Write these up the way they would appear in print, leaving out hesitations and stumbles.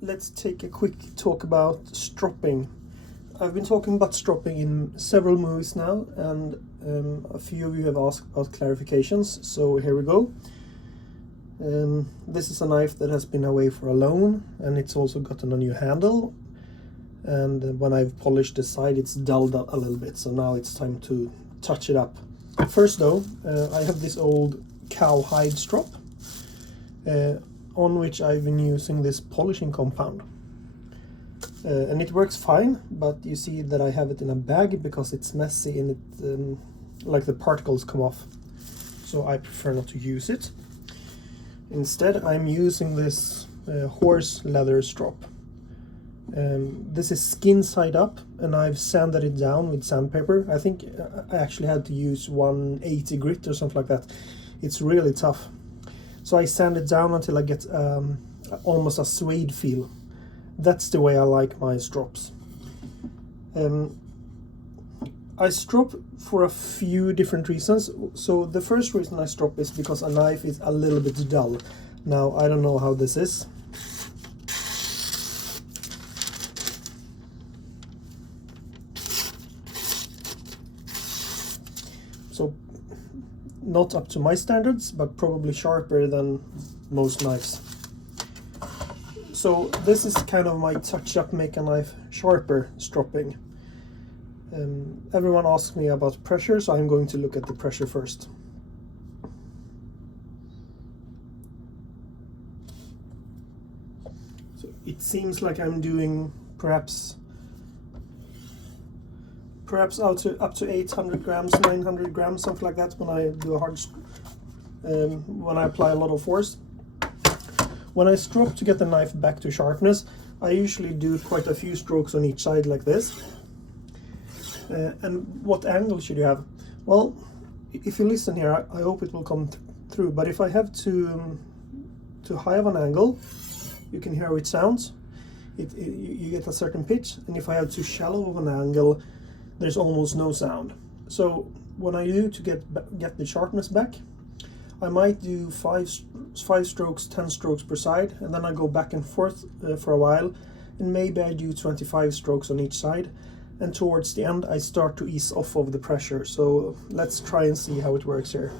let's take a quick talk about stropping. I've been talking about stropping in several movies now, and a few of you have asked about clarifications, so here we go. This is a knife that has been away for a loan, and it's also gotten a new handle, and when I've polished the side it's dulled a little bit, so now it's time to touch it up. First though, I have this old cowhide strop on which I've been using this polishing compound, and it works fine, but you see that I have it in a bag because it's messy and it like the particles come off, so I prefer not to use it. Instead I'm using this horse leather strop. This is skin side up, and I've sanded it down with sandpaper. I think I actually had to use 180 grit or something like that. It's really tough. So I sand it down until I get almost a suede feel. That's the way I like my strops. I strop for a few different reasons. So the first reason I strop is because a knife is a little bit dull. Now I don't know how this is. So not up to my standards, but probably sharper than most knives. So this is kind of my touch-up make a knife sharper stropping. Everyone asks me about pressure, so I'm going to look at the pressure first. So it seems like I'm doing perhaps up to 800 grams, 900 grams, something like that when I do a hard, when I apply a lot of force. When I strop to get the knife back to sharpness, I usually do quite a few strokes on each side like this. And what angle should you have? Well, if you listen here, I hope it will come through, but if I have too high of an angle, you can hear how it sounds. You get a certain pitch, and if I have too shallow of an angle, there's almost no sound. So what I do to get the sharpness back, I might do 5 strokes, 10 strokes per side, and then I go back and forth for a while, and maybe I do 25 strokes on each side, and towards the end I start to ease off of the pressure. So let's try and see how it works here.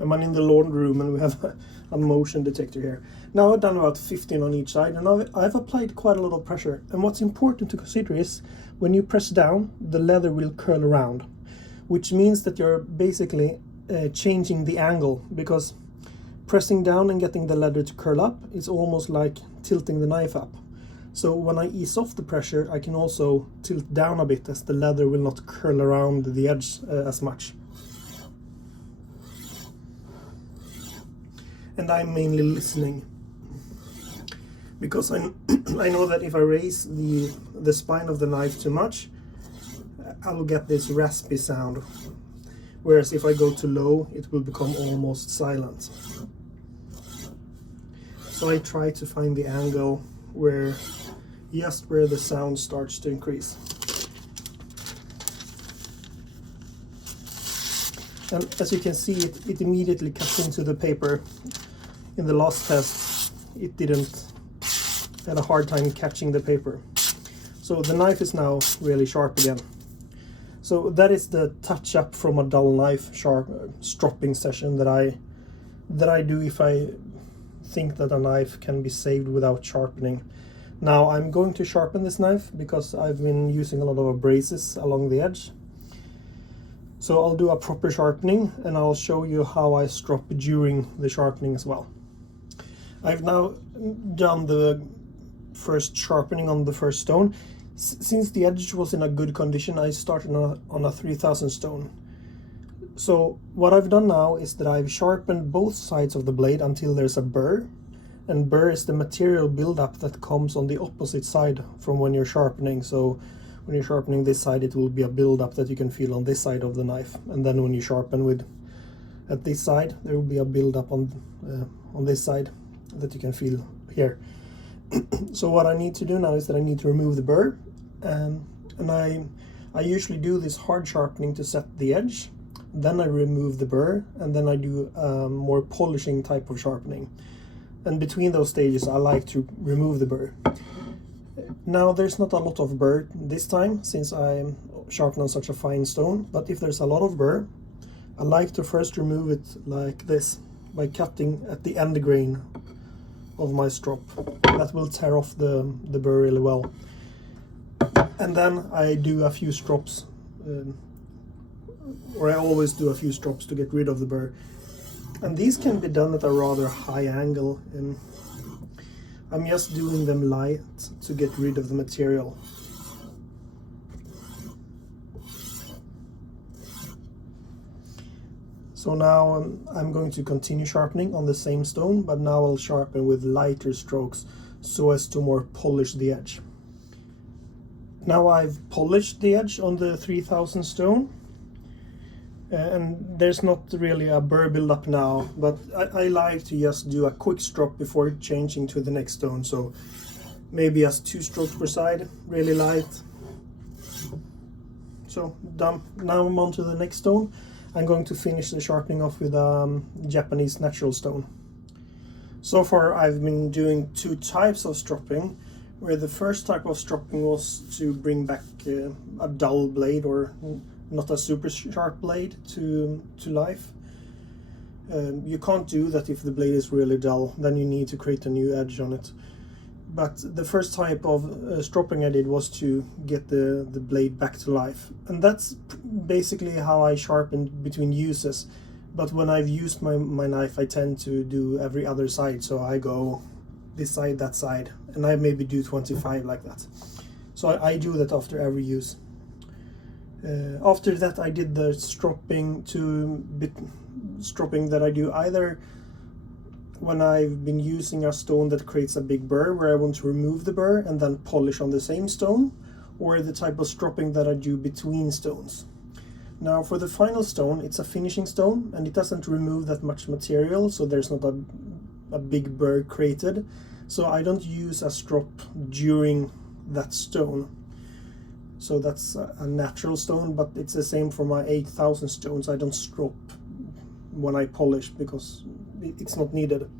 I'm in the laundry room and we have a motion detector here. Now I've done about 15 on each side, and I've applied quite a lot of pressure. And what's important to consider is when you press down, the leather will curl around, which means that you're basically changing the angle, because pressing down and getting the leather to curl up is almost like tilting the knife up. So when I ease off the pressure, I can also tilt down a bit, as the leather will not curl around the edge as much. And I'm mainly listening, because I know that if I raise the spine of the knife too much, I will get this raspy sound, whereas if I go too low, it will become almost silent. So I try to find the angle where the sound starts to increase. And as you can see, it immediately cuts into the paper. In the last test, it didn't, had a hard time catching the paper. So the knife is now really sharp again. So that is the touch up from a dull knife stropping session that I do if I think that a knife can be saved without sharpening. Now I'm going to sharpen this knife because I've been using a lot of abrasives along the edge. So I'll do a proper sharpening, and I'll show you how I strop during the sharpening as well. I've now done the first sharpening on the first stone. Since the edge was in a good condition, I started on a 3000 stone. So what I've done now is that I've sharpened both sides of the blade until there's a burr, and burr is the material buildup that comes on the opposite side from when you're sharpening. So when you're sharpening this side, it will be a buildup that you can feel on this side of the knife, and then when you sharpen with at this side, there will be a buildup on this side that you can feel here. So what I need to do now is that I need to remove the burr, and I usually do this hard sharpening to set the edge, then I remove the burr, and then I do more polishing type of sharpening. And between those stages I like to remove the burr. Now there's not a lot of burr this time since I sharpen on such a fine stone, but if there's a lot of burr, I like to first remove it like this by cutting at the end grain of my strop. That will tear off the burr really well. And then I do a few strops, or I always do a few strops to get rid of the burr. And these can be done at a rather high angle, and I'm just doing them light to get rid of the material. So now I'm going to continue sharpening on the same stone, but now I'll sharpen with lighter strokes so as to more polish the edge. Now I've polished the edge on the 3000 stone, and there's not really a burr build-up now, but I like to just do a quick strop before changing to the next stone. So maybe just 2 strokes per side, really light. So done. Now I'm on to the next stone. I'm going to finish the sharpening off with a Japanese natural stone. So far I've been doing 2 types of stropping, where the first type of stropping was to bring back a dull blade, or not a super sharp blade, to life. You can't do that if the blade is really dull, then you need to create a new edge on it. But the first type of stropping I did was to get the blade back to life, and that's basically how I sharpen between uses. But when I've used my knife, I tend to do every other side, so I go this side, that side, and I maybe do 25 like that. So I do that after every use. After that I did the stropping that I do either when I've been using a stone that creates a big burr, where I want to remove the burr and then polish on the same stone, or the type of stropping that I do between stones. Now for the final stone, it's a finishing stone and it doesn't remove that much material, so there's not a big burr created. So I don't use a strop during that stone. So that's a natural stone, but it's the same for my 8000 stones. I don't strop when I polish because it's not needed.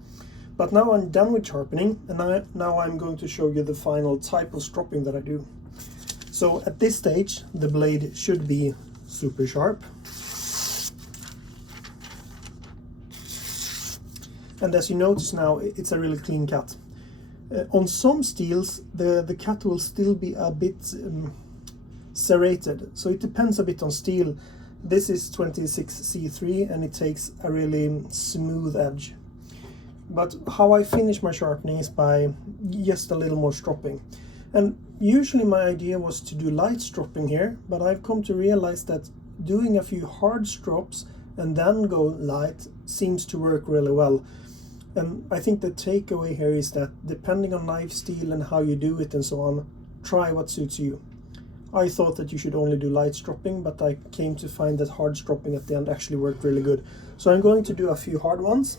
But now I'm done with sharpening, and now I'm going to show you the final type of stropping that I do. So at this stage the blade should be super sharp, and as you notice now, it's a really clean cut. On some steels the cut will still be a bit serrated, so it depends a bit on steel. This is 26C3 and it takes a really smooth edge. But how I finish my sharpening is by just a little more stropping. And usually my idea was to do light stropping here, but I've come to realize that doing a few hard strops and then go light seems to work really well. And I think the takeaway here is that depending on knife steel and how you do it and so on, try what suits you. I thought that you should only do light stropping, but I came to find that hard stropping at the end actually worked really good. So I'm going to do a few hard ones.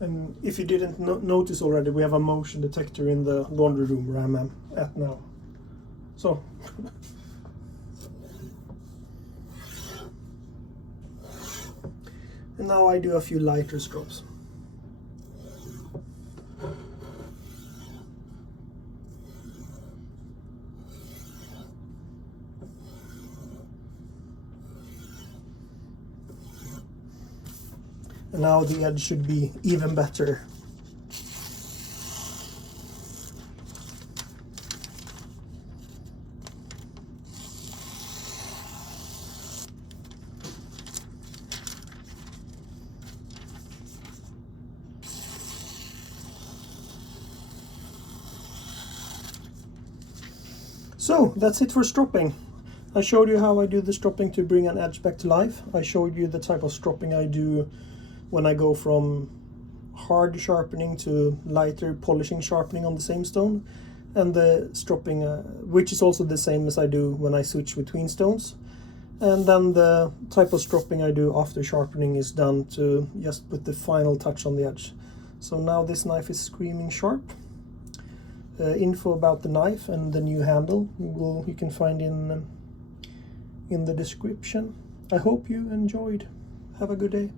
And if you didn't notice already, we have a motion detector in the laundry room where I'm at now. So and now I do a few lighter strokes. And now the edge should be even better. So that's it for stropping. I showed you how I do the stropping to bring an edge back to life. I showed you the type of stropping I do when I go from hard sharpening to lighter polishing sharpening on the same stone, and the stropping which is also the same as I do when I switch between stones. And then the type of stropping I do after sharpening is done to just put the final touch on the edge. So now this knife is screaming sharp. Info about the knife and the new handle you can find in the description. I hope you enjoyed. Have a good day.